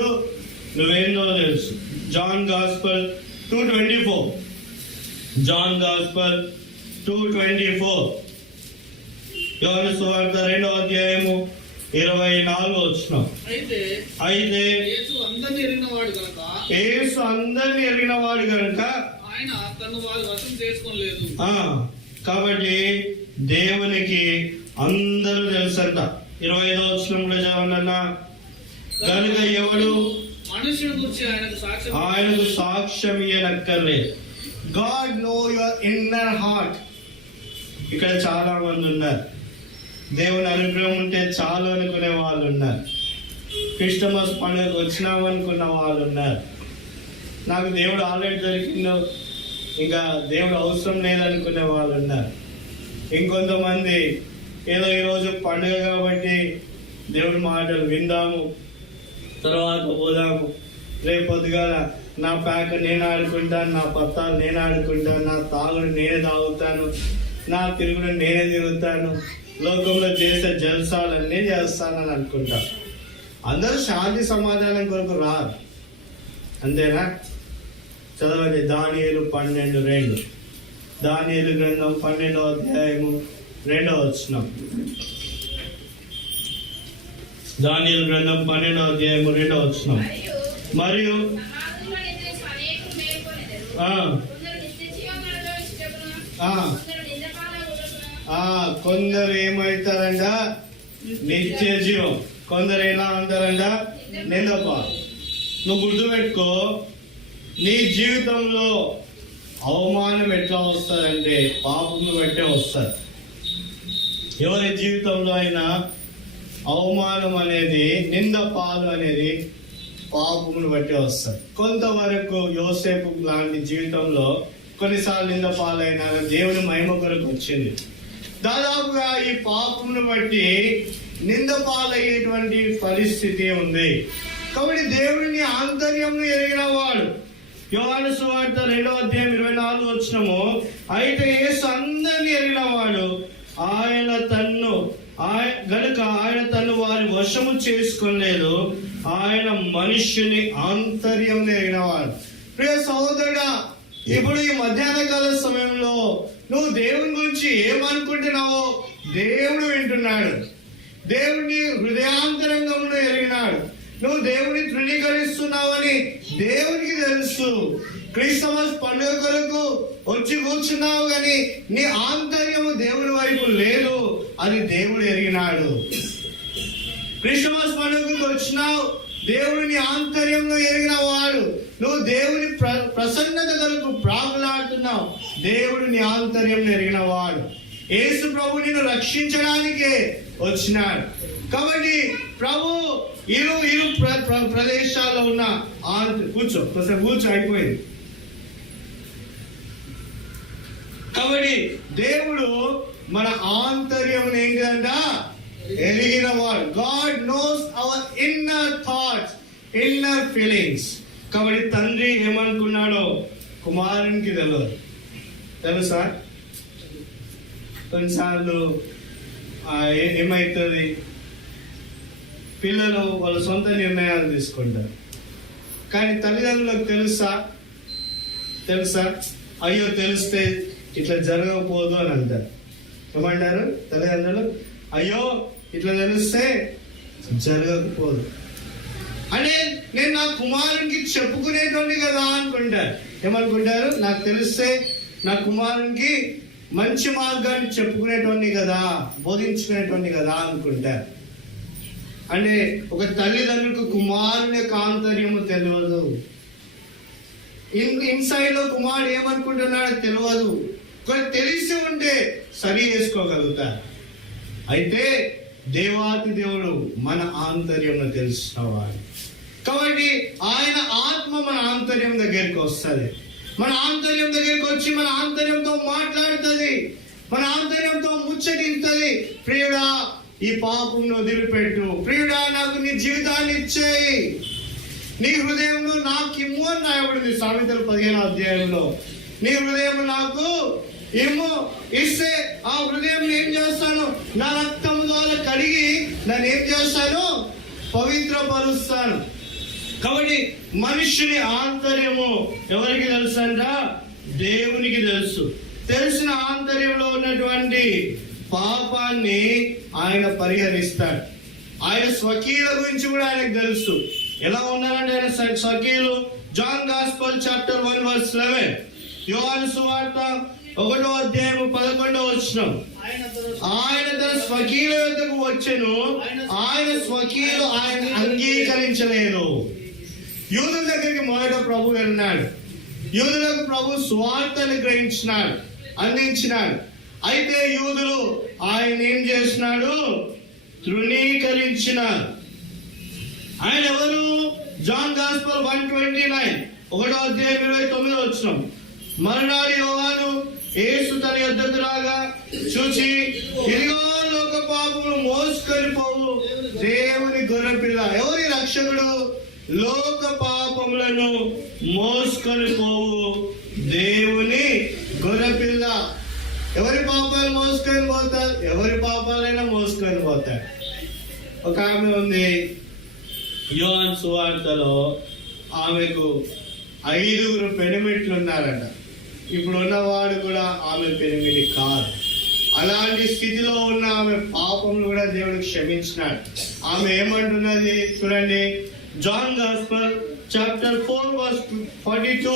నువ్వేందో తెలుసు. John gospel 2:24. John gospel 2:24. యోహాను సువార్త 2వ అధ్యాయము 24వ వచనం. అయితే యేసు అందరిని ఎరిగిన వాడు గనుక ఆయన తను వారి వశం చేసుకోలేదు. కాబట్టి దేవునికి అందరూ తెలుసంట. 25వ వచనంలో చదవనన్నా, కనుక ఎవడు మనుషుని గురించి ఆయనకు సాక్ష్యం ఇయ్యనక్కర్లేదు. God know your inner heart. ఇక్కడ చాలా మంది ఉన్నారు, దేవుని అనుగ్రహం ఉంటే చాలు అనుకునే వాళ్ళు ఉన్నారు. క్రిస్టమస్ పండుగకు వచ్చినామనుకున్న వాళ్ళు ఉన్నారు. నాకు దేవుడు ఆల్రెడీ దొరికిందో, ఇంకా దేవుడు అవసరం లేదనుకునే వాళ్ళు ఉన్నారు. ఇంకొంతమంది ఏదో ఈరోజు పండుగ కాబట్టి దేవుడి మాటలు విందాము, తర్వాత పోదాము, రేపు పొద్దుగాల నా ప్యాక నేను ఆడుకుంటాను, నా పత్తాలు నేను ఆడుకుంటాను, నా తాగుడు నేనే తాగుతాను, నా తిరుగుడు నేనే తిరుగుతాను, లోకంలో చేసే జల్సాలన్నీ చేస్తానని అనుకుంటాను. అందరూ శాంతి సమాధానం కొరకు రారు, అంతేనా? చదవండి, దానియేలు 12:2. దానియేలు గ్రంథం 12వ అధ్యాయము 2వ వచనం. దానియేలు గ్రంథం 12వ అధ్యాయము 2వ వచనం. మరియు కొందరు ఏమవుతారంట? నిత్య జీవం. కొందరు ఎలా అంటారంట? నిందపాలు. నువ్వు గుర్తుపెట్టుకో, నీ జీవితంలో అవమానం ఎట్లా వస్తుందంటే పాపమును బట్టే వస్తుంది. ఎవరి జీవితంలో అయినా అవమానం అనేది, నింద పాలు అనేది పాపమును బట్టే వస్తుంది. కొంతవరకు యోసేపు లాంటి జీవితంలో కొన్నిసార్లు నింద పాలైనా దేవుని మహిమ కొరకు వచ్చింది. దాదాపుగా ఈ పాపమును బట్టి నింద పాలయ్యేటువంటి పరిస్థితి ఉంది. కాబట్టి దేవుడిని ఆంతర్యంలో ఎరిగిన వాడు. యోహాను సువార్త 2వ అధ్యాయం 24వ వచనము, అయితే యేసు అందరినీ ఎరిగిన వాడు, ఆయన తన్ను వారి వశము చేసుకోలేదు, ఆయన మనుష్యుని ఆంతర్యంలో ఎరిగినవాడు. ప్రియ సహోదరుడా, ఇప్పుడు ఈ మధ్యాహ్న కాల సమయంలో నువ్వు దేవుని గురించి ఏమనుకుంటున్నావో దేవుడు వింటున్నాడు. దేవుని హృదయాంతరంగంలో ఎరిగినాడు. నువ్వు దేవుని తృణీకరిస్తున్నావని దేవునికి తెలుసు. క్రిస్మస్ పండుగ కొరకు వచ్చి కూర్చున్నావు కానీ నీ ఆంతర్యము దేవుని వైపు లేదు, అది దేవుడు ఎరిగినాడు. క్రిస్మస్ పండుగకు వచ్చినావు, దేవుడిని ఆంతర్యంలో ఎరిగిన వాడు. నువ్వు దేవుని ప్రసన్నత కొరకు ప్రాకులాడుతున్నావు, దేవుడు నీ ఆంతర్యంలో ఎరిగిన వాడు. యేసు ప్రభు నిన్ను రక్షించడానికే వచ్చినాడు. కాబట్టి ప్రభు ఇరు ప్రదేశాల్లో ఉన్న కూర్చో అయిపోయింది. కాబట్టి దేవుడు మన ఆంతర్యం ఏంటంట ఎరిగిన వాడు. God knows hour inner thoughts, inner feelings. కాబట్టి తండ్రి ఏమనుకున్నాడో కుమారునికి తెలియదు. తెలుసా? కొన్నిసార్లు ఏమవుతుంది, పిల్లలు వాళ్ళ సొంత నిర్ణయాలు తీసుకుంటారు, కానీ తల్లిదండ్రులకు తెలుసా అయ్యో తెలిస్తే ఇట్లా జరగకపోదు అని అంటారు. ఏమంటారు తల్లిదండ్రులు? అయ్యో ఇట్లా తెలిస్తే జరగకపోదు అంటే నేను నా కుమారునికి చెప్పుకునేటోని కదా అనుకుంటారు. ఏమనుకుంటారు? నాకు తెలిస్తే నా కుమారునికి మంచి మార్గాన్ని చెప్పుకునేటోని కదా, బోధించుకునేటోని కదా అనుకుంటారు. అంటే ఒక తల్లిదండ్రులకు కుమారుని యొక్క ఆంతర్యము తెలియదు. ఇన్సైడ్ లో కుమారుడు ఏమనుకుంటున్నాడో తెలియదు. తెలిసి ఉంటే సరి చేసుకోగలుగుతారు. అయితే దేవాతి దేవుడు మన ఆంతర్యంలో తెలుసుకోవాలి. కాబట్టి ఆయన ఆత్మ మన ఆంతర్యం దగ్గరికి వస్తుంది. మన ఆంతర్యం దగ్గరికి వచ్చి మన ఆంతర్యంతో మాట్లాడుతుంది, మన ఆంతర్యంతో ముచ్చటిస్తుంది. ప్రియుడా, ఈ పాపంను వదిలిపెట్టు. ప్రియుడా, నాకు నీ జీవితాన్ని ఇచ్చేయి. నీ హృదయంలో నాకు ఇమ్ము అని రాయబడింది సామెతలు 15వ అధ్యాయంలో. నీ హృదయం నాకు ఇమ్ము, ఇస్తే ఆ హృదయం ఏం చేస్తాను? నా రక్తము ద్వారా కడిగి నన్ను ఏం చేస్తాను? పవిత్రపరుస్తాను. కాబట్టి మనుష్యుని ఆంతర్యము ఎవరికి తెలుసు అంట? దేవునికి తెలుసు. తెలిసిన ఆంతర్యంలో ఉన్నటువంటి పాపాన్ని ఆయన పరిహరిస్తాడు. ఆయన స్వకీయుల గురించి కూడా ఆయనకు తెలుసు. ఎలా ఉన్నారంటే ఆయన స్వకీయులు. జాన్ గాస్పల్ చాప్టర్ 1 verse 11, యోహాను సువార్త 1వ అధ్యాయం 11వ వచనం. ఆయన తన స్వకీయుల వద్దకు వచ్చెను, ఆయన స్వకీయులు ఆయన అంగీకరించలేదు. యూదుల దగ్గరికి మొదట ప్రభు వెళ్ళినాడు. యూదులకు ప్రభు సువార్తను గ్రహించినాడు, అందించినాడు. అయితే యూదులు ఆయన ఏం చేసినాడు? తృణీకరించినారు. ఆయన ఎవరు? జాన్ గాస్పల్ 1:29, 1వ అధ్యాయం 29వ వచనం. మరునాడు యోహాను యేసు తన యొద్దకు రాగా చూచి, ఇదిగో లోక పాపములు మోసుకొని పోవు దేవుని గొర్రెపిల్ల. ఎవరి రక్షకుడు? లోక పాపములను మోసుకొని పోవు దేవుని గొర్రెపిల్ల. ఎవరి పాపాలు మోసుకొని పోతారు? ఎవరి పాపాలైనా మోసుకొని పోతారు. ఒక ఆమె ఉంది యోహాను సువార్తలో, ఆమెకు 5 పెనిమిట్లు ఉన్నారట. ఇప్పుడు ఉన్నవాడు కూడా ఆమె పెనిమిటి కాదు. అలాంటి స్థితిలో ఉన్న ఆమె పాపములు కూడా దేవుడు క్షమించినాడు. ఆమె ఏమంటున్నది చూడండి. జాన్ గాస్పల్ చాప్టర్ 4 verse 42,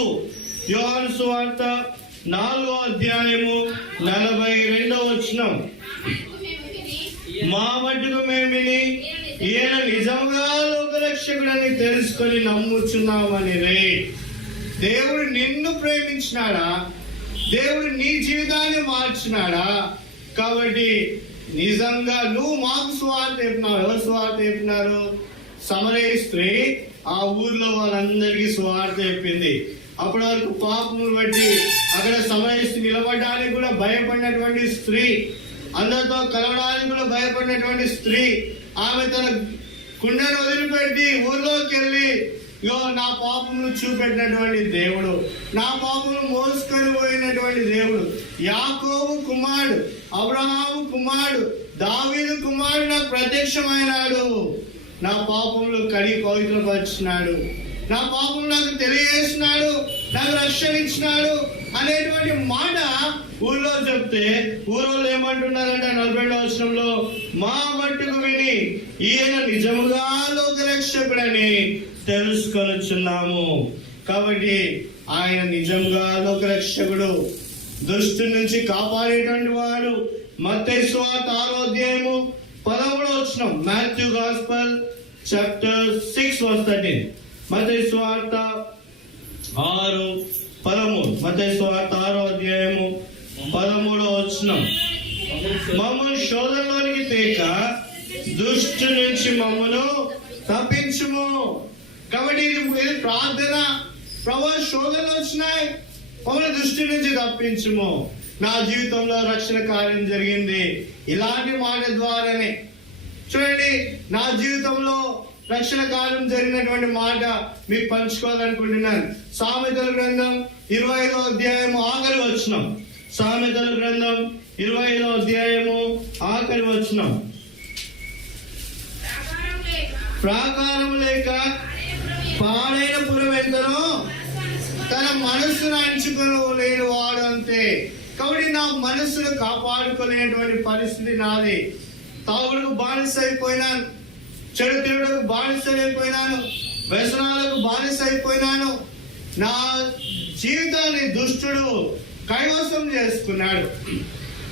యోహాను సువార్త 4వ అధ్యాయము 42వ వచనం. మా మట్టుకు మేము విని ఈయన నిజంగా లోకరక్షకుడని తెలుసుకొని నమ్ముచున్నామని రే. దేవుడు నిన్ను ప్రేమించినాడా? దేవుడు నీ జీవితాన్ని మార్చినాడా? కాబట్టి నిజంగా నువ్వు మాకు సువార్త చెప్పినావు. ఎవరు సువార్త చెప్పినారు? సమరయ స్త్రీ ఆ ఊర్లో వాళ్ళందరికీ సువార్త చెప్పింది. అప్పటి వరకు పాపములు బట్టి అక్కడ సమరయ స్త్రీ నిలబడడానికి కూడా భయపడినటువంటి స్త్రీ, అందరితో కలవడానికి కూడా భయపడినటువంటి స్త్రీ, ఆమె తన కుండను వదిలిపెట్టి ఊర్లోకి వెళ్ళి, నా పాపమును చూపెట్టినటువంటి దేవుడు, నా పాపమును మోసుకొని పోయినటువంటి దేవుడు, యాకోబు కుమారుడు, అబ్రహాము కుమారుడు, దావీదు కుమారుడు నాకు ప్రత్యక్షమైనాడు. నా పాపములు కడిగి పవిత్రపరిచినాడు. నా పాపం నాకు తెలియజేసినాడు, నాకు రక్షణ ఇచ్చినాడు అనేటువంటి మాట ఊళ్ళో చెప్తే ఊరోళ్ళు ఏమంటున్నారంటే 42వ వచనంలో, మా మట్టుకు విని ఈయన నిజముగా లోకరక్షకుడని తెలుసుకొనుచున్నాము. కాబట్టి ఆయన నిజంగా లోకరక్షకుడు, దుష్టు నుంచి కాపాడేటువంటి వాడు. మత్తయి సువార్త 6వ అధ్యాయము 13వ వచనం, మాథ్యూ గాస్పెల్ చాప్టర్ 6 verse 13. మత్తయి సువార్త 6:13. మత్తయి సువార్త 6వ అధ్యాయము 13వ వచనం, మమ్మల్ని శోధనలోనికి తేక దుష్టు నుంచి మమ్మను తప్పించుము. కాబట్టి ఇది ప్రార్థన. ప్రభువా, శోధనలు వచ్చినాయి, మమ్మల్ని దుష్టు నుంచి తప్పించుము. నా జీవితంలో రక్షణ కార్యం జరిగింది ఇలాంటి మాట ద్వారానే. చూడండి, నా జీవితంలో రక్షణ కార్యం జరిగినటువంటి మాట మీకు పంచుకోవాలనుకుంటున్నాను. సామెతల గ్రంథం 25వ అధ్యాయము ఆఖరి వచనం. సామెతల గ్రంథం 25వ అధ్యాయము ఆఖరి వచనం, ప్రాకారం లేక పాడైన పురం ఎంతనో తన మనస్సును అంచుకోలేని వాడు అంతే. కాబట్టి నా మనస్సును కాపాడుకోలేనటువంటి పరిస్థితి నాది. తాగుడుకు బానిస అయిపోయినాను, చెడు తిరుగుడుకు బానిస అయిపోయినాను, వ్యసనాలకు బానిస అయిపోయినాను. నా జీవితాన్ని దుష్టుడు కైవసం చేసుకున్నాడు.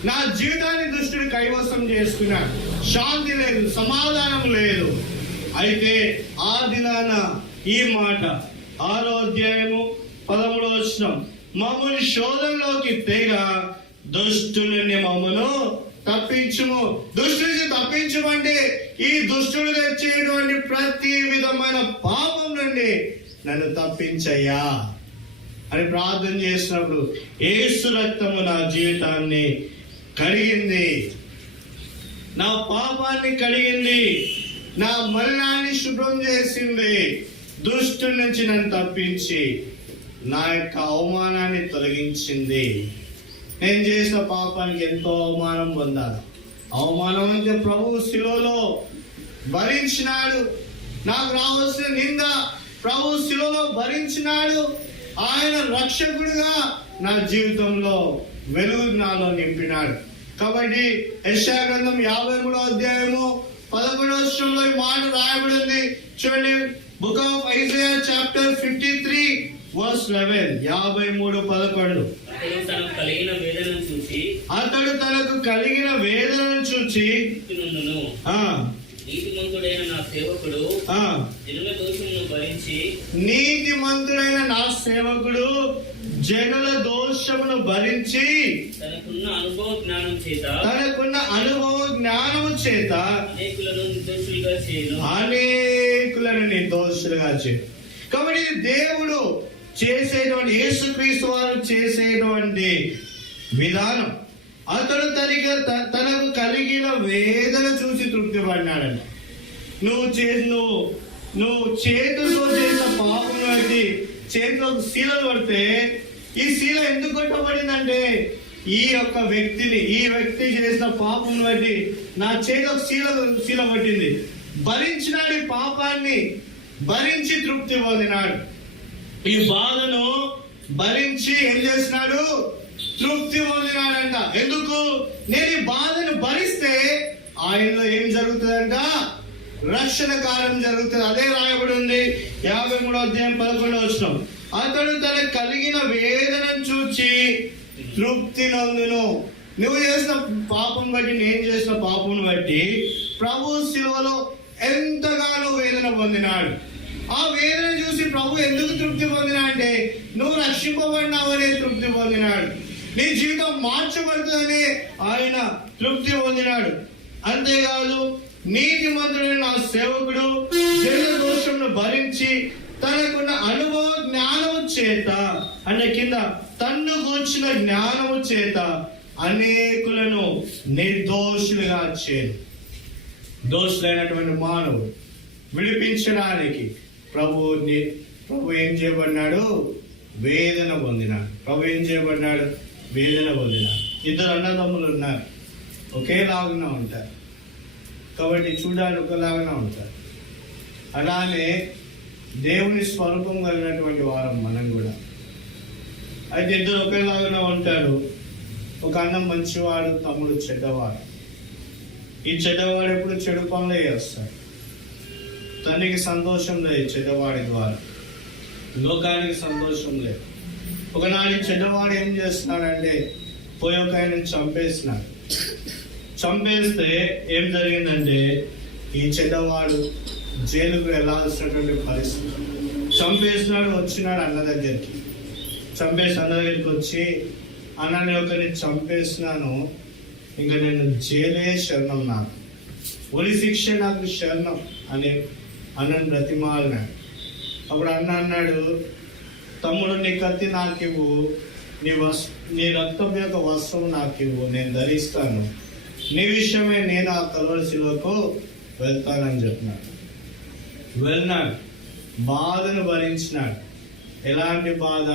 నా జీవితాన్ని దుష్టుడు కైవసం చేసుకున్నాడు. శాంతి లేదు, సమాధానం లేదు. అయితే ఆ దినాన ఈ మాట 6వ అధ్యాయము 13వ వచనం, మమ్మల్ని శోధనలోకి తేగ దుష్టుని మమ్మను తప్పించుము. దుష్టు నుంచి తప్పించమంటే ఈ దుష్టుడు తెచ్చేటువంటి ప్రతి విధమైన పాపం నుండి నన్ను తప్పించయ్యా అని ప్రార్థన చేసినప్పుడు యేసు రక్తము నా జీవితాన్ని కడిగింది, నా పాపాన్ని కడిగింది, నా మరణాన్ని శుభ్రం చేసింది. దుష్టుడి నుంచి నన్ను తప్పించి నా యొక్క అవమానాన్ని తొలగించింది. నేను చేసిన పాపానికి ఎంతో అవమానం పొందాను. అవమానం అంటే ప్రభువు శిలువలో భరించినాడు. నాకు రావాల్సిన నింద ప్రభువు శిలువలో భరించినాడు. ఆయన రక్షకుడిగా నా జీవితంలో వెలుగు నాలో నింపినాడు. కాబట్టి యెషయా గ్రంథం 53వ అధ్యాయము 11వ వచనంలో ఈ మాట రాయబడింది. చూడండి, book of Isaiah chapter 53 verse 11. 53:11. అతడు తనకు కలిగిన వేదనను చూచి నీతిమంతుడైన నా సేవకుడు జనుల దోషమును భరించి తనకున్న అనుభవ జ్ఞానము చేత అనేకులను నిర్దోషులుగా చేయు. కాబట్టి దేవుడు చేసేటువంటి, యేసుక్రీస్తు వారు చేసేటువంటి విధానం, అతడు తనకు కలిగిన వేదన చూసి తృప్తి పడినాడంట. నువ్వు చేతులతో చేసిన పాపం బట్టి చేతిలో శీలలు పడితే, ఈ శీల ఎందుకు కొట్టబడిందంటే ఈ వ్యక్తి చేసిన పాపం బట్టి నా చేతిలో శీల పట్టింది. భరించినాడు, ఈ పాపాన్ని భరించి తృప్తి పొందినాడు. ఈ బాధను భరించి ఏం చేసినాడు? తృప్తి పొందినాడంట. ఎందుకు? నేను ఈ బాధను భరిస్తే ఆయనలో ఏం జరుగుతుందంట? రక్షణ కార్యం జరుగుతుంది. అదే రాయబడి ఉంది 53వ అధ్యాయం 11వ వచనం. అతడు తనకు కలిగిన వేదనను చూచి తృప్తి నందును. నువ్వు చేసిన పాపం బట్టి, నేను చేసిన పాపం బట్టి ప్రభు శిలువలో ఎంతగానో వేదన పొందినాడు. ఆ వేదన చూసి ప్రభు ఎందుకు తృప్తి పొందినా అంటే నువ్వు రక్షింపబడినావనే తృప్తి పొందినాడు. నీ జీవితం మార్చబడుతుందని ఆయన తృప్తి పొందినాడు. అంతేకాదు, నీతిమంతుడైన నా సేవకుడు జనుల దోషమును భరించి తనకున్న అనుభవ జ్ఞానము చేత అనే కింద తన్ను కూర్చిన జ్ఞానము చేత అనేకులను నిర్దోషులుగా చేయను. దోషులైనటువంటి మానవుడు విడిపించడానికి ప్రభు ఏం చేయబడినాడు? వేదన పొందినాడు. ప్రభు ఏం చేయబడినాడు? వేదన పొందినాడు. ఇద్దరు అన్నదమ్ములు ఉన్నారు, ఒకేలాగా ఉంటారు కాబట్టి చూడడానికి ఒకలాగా ఉంటారు. అలానే దేవుని స్వరూపం కలిగినటువంటి వారం మనం కూడా. అయితే ఇద్దరు ఒకేలాగానే ఉంటారు. ఒక అన్న మంచివాడు, తమ్ముడు చెడ్డవాడు. ఈ చెడ్డవాడు ఎప్పుడు చెడు పనులే చేస్తాడు. తండ్రికి సంతోషం లేదు చెడ్డవాడి ద్వారా, లోకానికి సంతోషం లేదు. ఒకనాడు చెడ్డవాడు ఏం చేస్తున్నాడంటే పోయి ఒక ఆయన చంపేసినాడు. చంపేస్తే ఏం జరిగిందంటే ఈ చెడ్డవాడు జైలుకు వెళ్ళాల్సినటువంటి పరిస్థితి. చంపేసినాడు, వచ్చినాడు అన్న దగ్గరికి. చంపేసి అన్న దగ్గరికి వచ్చి, అన్న నేను ఒకరిని చంపేసినాను, ఇంకా నేను జైలే శరణం, నాకు ఒలి శిక్ష నాకు శరణం అని అన్నను బ్రతిమాలినాడు. అప్పుడు అన్న అన్నాడు, తమ్ముడు నీ కత్తి నాకివ్వు, నీ రక్తం యొక్క వస్త్రం నాకివ్వు, నేను ధరిస్తాను, నీ విషయమే నేను ఆ కల్వరి శిలువకు వెళ్తానని చెప్పినాడు. వెళ్ళినాడు, బాధను భరించినాడు. ఎలాంటి బాధ?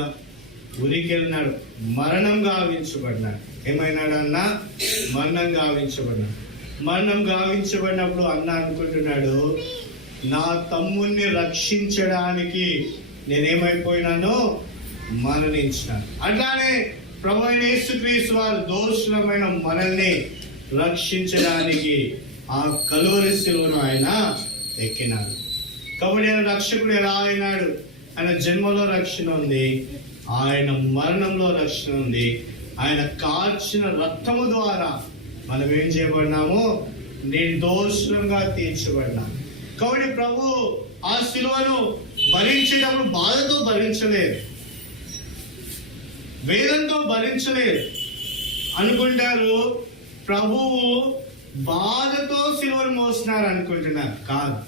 ఉరికి వెళ్ళినాడు, మరణం గావించబడినాడు. ఏమైనాడు అన్న? మరణం గావించబడినాడు. మరణం గావించబడినప్పుడు అన్న అనుకుంటున్నాడు, నా తమ్ముణ్ణి రక్షించడానికి నేనేమైపోయినానో మరణించినాను. అట్లానే ప్రభువైన యేసుక్రీస్తు వారు దోషులమైన మనల్ని రక్షించడానికి ఆ కల్వరి శిలువను ఆయన ఎక్కినాడు. కాబట్టి ఆయన రక్షకుడు ఎలా అయినాడు? ఆయన జన్మలో రక్షణ ఉంది, ఆయన మరణంలో రక్షణ ఉంది. ఆయన కార్చిన రక్తము ద్వారా మనం ఏం చేయబడినాము? నిర్దోషంగా తీర్చబడినాం. కాబట్టి ప్రభు ఆ శిలువను భరించేటప్పుడు బాధతో భరించలేదు, వేదంతో భరించలేదు. అనుకుంటారు ప్రభువు బాధతో శిలువను మోస్తున్నారు అనుకుంటున్నారు. కాదు.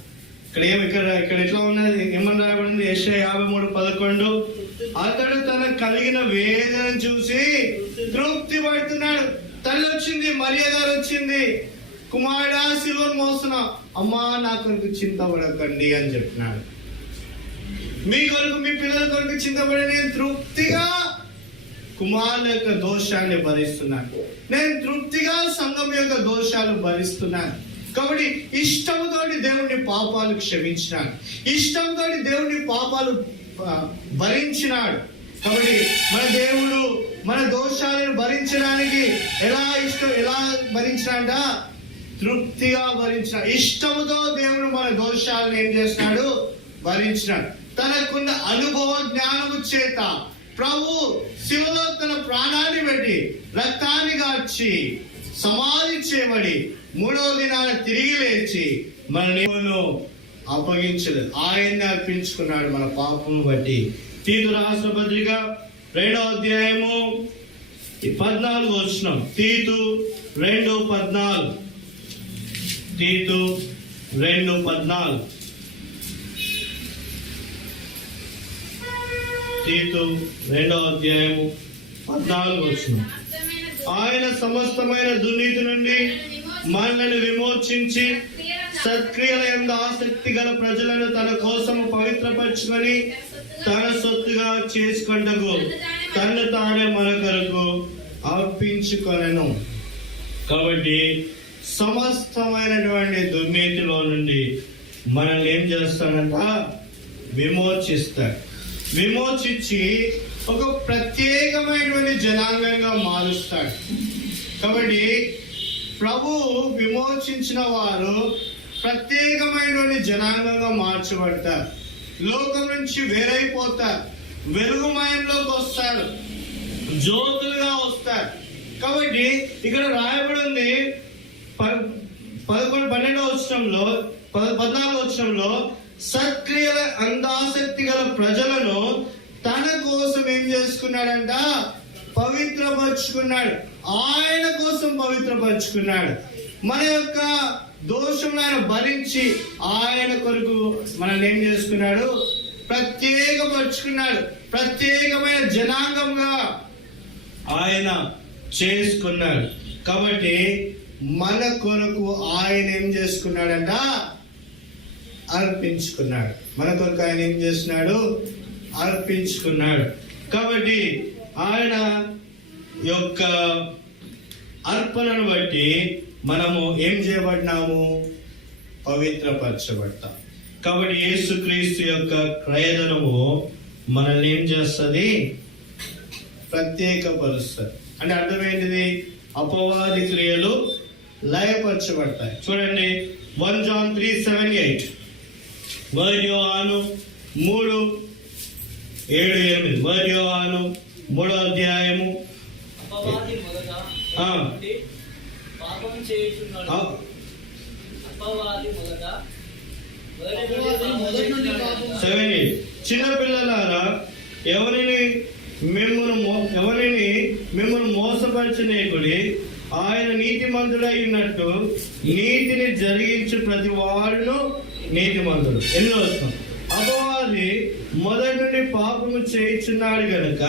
ఇక్కడ ఎట్లా ఉన్నది? ఏమని రాయబడింది? యెషయా 53:11, అతడు తన కలిగిన వేదన చూసి తృప్తి పడుతున్నాడు. తల్లి వచ్చింది, మరియ గారు వచ్చింది, కుమారుడా శిలువను మోస్తున్నా, అమ్మా నా కొరకు చింతపడకండి అని చెప్పినాడు. మీ కొరకు, మీ పిల్లల కొరకు చింతపడి నేను తృప్తిగా కుమారుల యొక్క దోషాన్ని భరిస్తున్నాను, నేను తృప్తిగా సంఘం యొక్క దోషాలు భరిస్తున్నాను. కాబట్టి ఇష్టంతోటి దేవుని పాపాలు క్షమించినాడు, ఇష్టంతోటి దేవుని పాపాలు భరించినాడు. కాబట్టి మన దేవుడు మన దోషాలను భరించడానికి ఎలా భరించినాడ? తృప్తిగా భరించిన, ఇష్టముతో దేవుడు మన దోషాలను ఏం చేస్తున్నాడు? భరించినాడు. తనకున్న అనుభవ జ్ఞానము చేత ప్రభు శిలువలో తన ప్రాణాన్ని పెట్టి రక్తాన్ని గార్చి సమాధి చేయబడి 3వ దినాన తిరిగి లేచి మన నీవును అప్పగించలేదు, ఆయన్ని అర్పించుకున్నాడు మన పాపము బట్టి. తీతు రాసిన పత్రిక 2వ అధ్యాయము 14వ వచనం. తీతు 2:14. తీతు 2:14. తీతు 2వ అధ్యాయము 14వ వచనం. ఆయన సమస్తమైన దుర్నీతి నుండి మనల్ని విమోచించి సత్క్రియల యందు ఆసక్తి గల ప్రజలను తన కోసము పవిత్రపరచుకొని తన సొత్తుగా చేసుకొంటకు తను తానే మన కొరకు అర్పించుకొనెను. కాబట్టి సమస్తమైనటువంటి దుర్నీతిలో నుండి మనల్ని ఏం చేస్తాడంట? విమోచిస్తాడు. విమోచించి ఒక ప్రత్యేకమైనటువంటి జనాంగంగా మారుస్తాడు. కాబట్టి ప్రభు విమోచించిన వారు ప్రత్యేకమైనటువంటి జనాంగంగా మార్చబడతారు, లోకం నుంచి వేరైపోతారు, వెలుగుమయంలోకి వస్తారు, జ్యోతులుగా వస్తారు. కాబట్టి ఇక్కడ రాయబడి ఉంది 12వ వచనంలో 14వ వచనంలో, సత్క్రియల అందాసక్తి గల ప్రజలను తన కోసం ఏం చేసుకున్నాడంట? పవిత్రపరుచుకున్నాడు. ఆయన కోసం పవిత్రపరుచుకున్నాడు. మన యొక్క దోషంలో ఆయన భరించి ఆయన కొరకు మనల్ని ఏం చేసుకున్నాడు? ప్రత్యేకపరుచుకున్నాడు. ప్రత్యేకమైన జనాంగంగా ఆయన చేసుకున్నాడు. కాబట్టి మన కొరకు ఆయన ఏం చేసుకున్నాడంట? అర్పించుకున్నాడు. మన కొరకు ఆయన ఏం చేస్తున్నాడు? అర్పించుకున్నాడు. కాబట్టి ఆయన యొక్క అర్పణను బట్టి మనము ఏం చేయబడినాము? పవిత్రపరచబడతాం. కాబట్టి యేసుక్రీస్తు యొక్క క్రయధనము మనల్ని ఏం చేస్తుంది? ప్రత్యేకపరుస్తారు. అంటే అర్థమైంది, అపవాది క్రియలు లయపరచబడతాయి. చూడండి 1 John 3:7-8, 1 యోహాను 3:7-8, 1 యోహాను 3వ అధ్యాయము. అపవాది మొదట నుండి పాపం చేయుచున్నాడు. అపవాది మొదట నుండి పాపం 7-8. చిన్నపిల్లలారా, ఎవరిని మిమ్మల్ని మోసపరచనీయకుడి. ఆయన నీతిమంతుడై ఉన్నట్టు నీతిని జరిగించు ప్రతి వాడును నీతిమంతుడు. ఎన్నో వస్తాం. అపవాది మొదటి నుండి పాపము చేయుచున్నాడు గనుక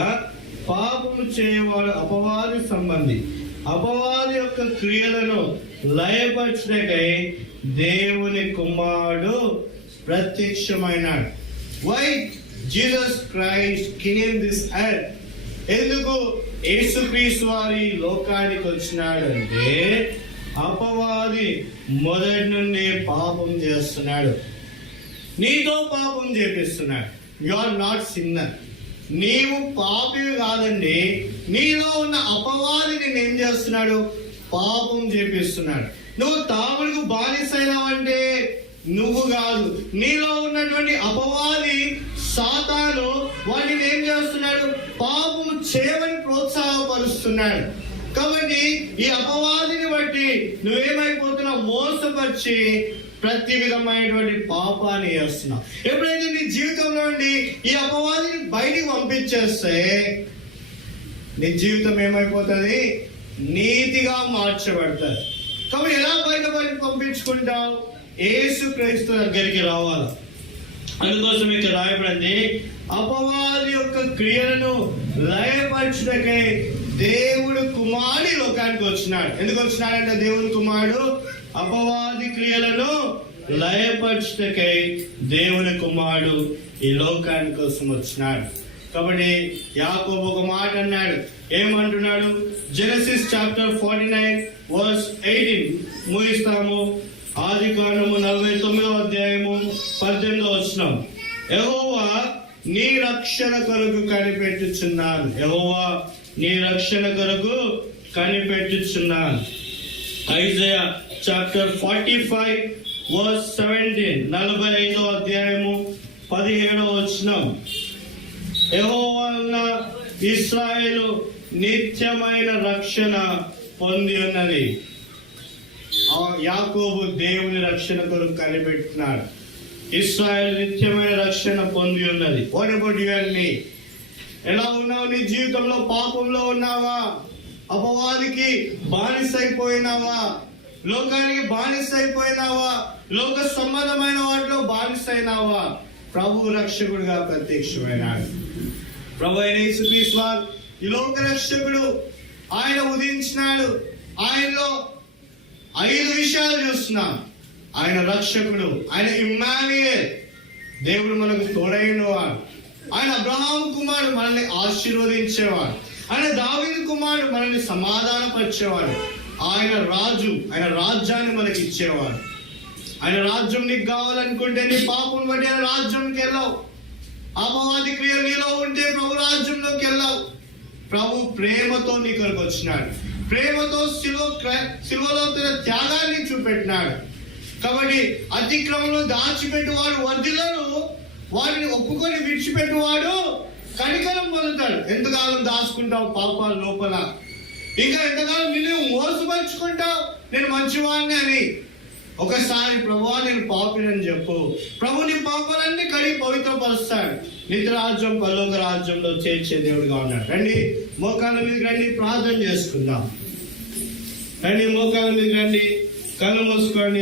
పాపము చేయవాడు అపవాది సంబంధి. అపవాది యొక్క క్రియలను లయపరచుటకై దేవుని కుమారుడు ప్రత్యక్షమైనాడు. Why Jesus Christ came this earth. ఎందుకు యేసుక్రీస్తు వారి లోకానికి వచ్చినాడు అంటే, అపవాది మొదటి నుండి పాపం చేస్తున్నాడు, నీతో పాపం చేపిస్తున్నాడు. You are not sinner. నీవు పాపివి కాదండి, నీలో ఉన్న అపవాదిని ఏం చేస్తున్నాడు? పాపం చేపిస్తున్నాడు. నువ్వు తాగుడుకు బానిసైనావంటే నువ్వు కాదు, నీలో ఉన్నటువంటి అపవాది సాతాను వాటిని ఏం చేస్తున్నాడు? పాపం చేయమని ప్రోత్సాహపరుస్తున్నాడు. కాబట్టి ఈ అపవాదిని బట్టి నువ్వేమైపోతున్నావు? మోసపరిచి ప్రతి విధమైనటువంటి పాపాన్ని చేస్తున్నావు. ఎప్పుడైతే నీ జీవితంలో నుండి ఈ అపవాదిని బయటికి పంపించేస్తే నీ జీవితం ఏమైపోతుంది? నీతిగా మార్చబడతారు. కాబట్టి ఎలా బయటపడి పంపించుకుంటావు? యేసు క్రీస్తు దగ్గరికి రావాలి. అందుకోసం ఇక్కడ రాయబడింది, అపవాది యొక్క క్రియలను లయపరచుటకై దేవుడు కుమారుడు లోకానికి వచ్చినాడు. ఎందుకు వచ్చినాడంటే, దేవుని కుమారుడు అపవాది క్రియలను లయపరచుటకై దేవుని కుమారుడు ఈ లోకాని కోసం వచ్చినాడు. కాబట్టి యాకోబు ఒక మాట అన్నాడు. ఏమంటున్నాడు? Genesis chapter 49:18 ముగిస్తాము. ఆదికాండము 49వ అధ్యాయము 18వ వచనం. యెహోవా నీ రక్షణ కొరకు కనిపెట్టుచున్నాను. యెహోవా నీ రక్షణ కొరకు కనిపెట్టుచున్నాను. ఐజయా చాప్టర్ 45:17 45వ అధ్యాయము 17వ వచనం. యెహోవా వలన ఇశ్రాయేలు నిత్యమైన రక్షణ పొంది ఉన్నది. యాకోబు దేవుని రక్షణ కొరకు కనిపెట్టినాడు. ఇశ్రాయేలు నిత్యమైన రక్షణ పొంది ఉన్నది. వాట్ అబౌట్ యు అండ్ మీ? ఎలా ఉన్నావు? నీ జీవితంలో పాపంలో ఉన్నావా? అపవాదికి బానిసైపోయినావా? లోకానికి బానిసైపోయినావా? లోక సంబంధమైన వాటిలో బానిసైనావా? ప్రభు రక్షకుడుగా ప్రత్యక్షమైనాడు. ప్రభు అయిన యేసుక్రీస్తు వారు ఈ లోక రక్షకుడు. ఆయన ఉదయించినాడు. ఆయనలో 5 విషయాలు చూస్తున్నాం. ఆయన రక్షకుడు, ఆయన ఇమ్మానుయేల్, దేవుడు మనకు తోడైన వాడు. ఆయన అబ్రహాము కుమారుడు, మనల్ని ఆశీర్వదించేవాడు. ఆయన దావీదు కుమారుడు, మనల్ని సమాధానపరిచేవాడు. ఆయన రాజు, ఆయన రాజ్యాన్ని మనకి ఇచ్చేవాడు. ఆయన రాజ్యం నీకు కావాలనుకుంటే నీ పాపం బట్టి ఆయన రాజ్యంకి వెళ్ళావు. అపవాది క్రియ నీలో ఉంటే ప్రభు రాజ్యంలోకి వెళ్ళావు. ప్రభు ప్రేమతో నీ కొరకు వచ్చినాడు. ప్రేమతో సిలువలో తన త్యాగాన్ని చూపెట్టినాడు. కాబట్టి అతిక్రమంలో దాచిపెట్టువాడు వర్ధిల్లను, వాటిని ఒప్పుకొని విడిచిపెట్టువాడు కనికరం పొందుతాడు. ఎంతకాలం దాచుకుంటావు పాపాల లోపల? ఇంకా ఎంతకాలం నిన్ను మోసపరుచుకుంటావు నేను మంచివాడిని అని? ఒకసారి ప్రభువా నేను పాపినని చెప్పు. ప్రభు నీ పాపాలన్నీ కడిగి పవిత్రపరుస్తాడు. నిత్య రాజ్యం పరలోక రాజ్యంలో చేర్చే దేవుడిగా ఉన్నాడు. రండి మోకాళ్ళ మీద రండి, ప్రార్థన చేసుకుందాం. రండి మోకాళ్ళ మీద రండి, కళ్ళు మూసుకోండి.